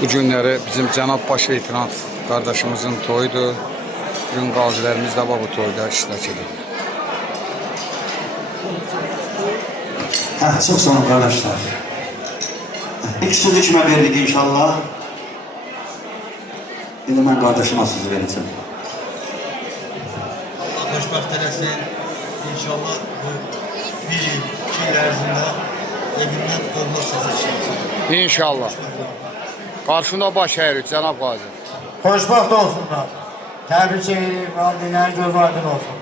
Bu günləri bizim Cənab Baş Leytenant qardaşımızın toyudur. Bugün qazilərimiz də bu toyda iştirak edir. Çok sağ olun kardeşler. İlk sözü kime verdik inşallah? Şimdi ben kardeşime sözü vereceğim. Allah xoşbəxt eləsin. İnşallah bu bir il, 2 il ərzində evindən qovmaq sazlaşacaq. İnşallah. Qarşında baş əyirik Cənab Qazi. Xoşbəxt olsunlar. Təbrik edirəm, valideynlərin göz aydın olsun.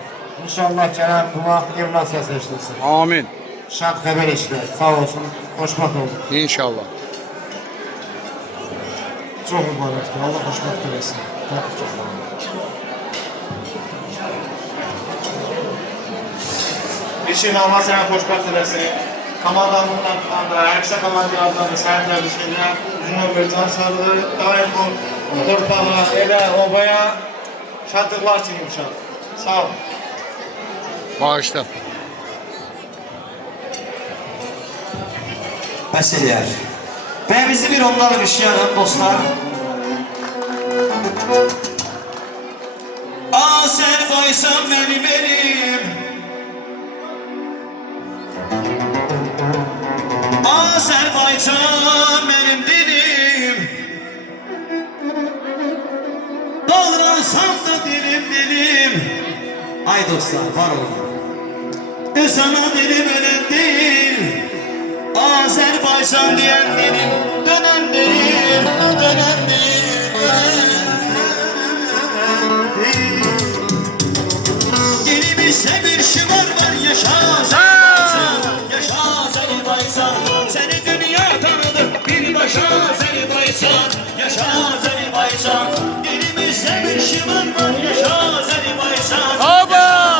İnşallah gələn bu vaxt evlat səsləşdirsin. Amin. Şad xəbər eşidək, sağ olsun, xoşbəxt olun. İnşallah. Çox mübarəkdir, Allah xoşbəxt eləsin. Təbrik edirəm. İşin Allah sənə xoşbəxt eləsin. Komandanlıqdan da, əksər komandalardan da sənə təbrik edirəm. Uzun ömür, can sağlığı, daim bu torpağa, elə obaya şadlıqlar çəkmişəm. Sağ ol. Bağışla. Bəs eləyər. Və bizi bir onlarla işləyən dostlar. Azərbaycan mənim elim. Azərbaycan mənim dilim. Doğransam da dilim. Ay dostlar, var olun. Öz ana dilim ölen değil. Azerbaycan diyen dilim dönen değil. Dilimizde bir şıvar var, yaşa Azerbaycan, yaşa Azerbaycan. Seni dünya tanıdı, bir başa Azerbaycan, yaşa Azerbaycan. Dilimizde bir şıvar var, yaşa Azerbaycan, yaşa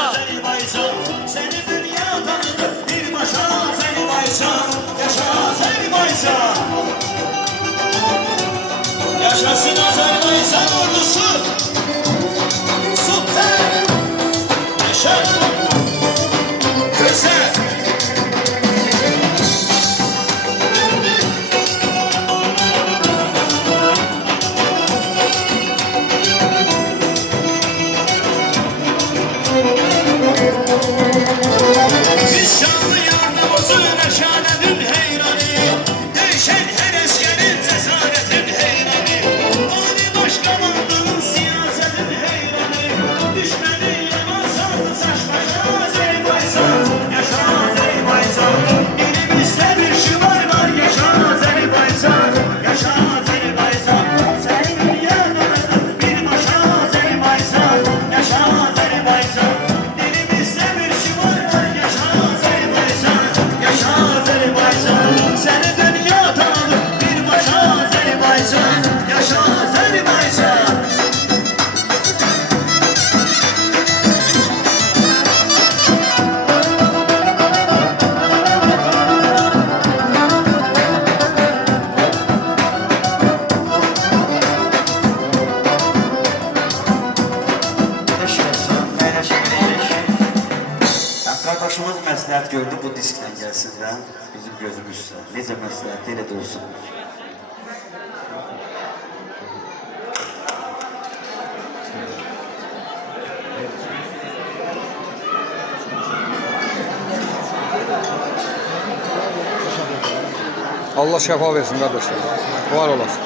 Azerbaycan. Seni dünya tanıdı, bir başa Azerbaycan, yaşa Azerbaycan. Yaşasın Azerbaycan ordusu. Süper. Yaşa. Güzel. Biz şanlı yurdumuzun eşanetin heyranı, değişen her eskerin cesaretin heyranı, ani başkomandanın siyasetin heyranı, düşmeni yana saldı saçmaşa Azerbaycan, yaşa Azerbaycan. Dilimizde bir şıvar var, yaşa Azerbaycan, yaşa Azerbaycan. Seni dünya tanıdı, bir başa Azerbaycan, yaşa Azerbaycan. Dilimizde bir şıvar var, yaşa Azerbaycan, yaşa Azerbaycan. Seni dünya tanıdı, bir başa Azerbaycan, yaşa Azerbaycan. Kardeşimiz məsləhət gördü, bu disklə gəlsinlər, bizim gözümüzsə. Necə məsləhət, elə də olsun. Allah şəfa versin qardaşlar. Var olasın.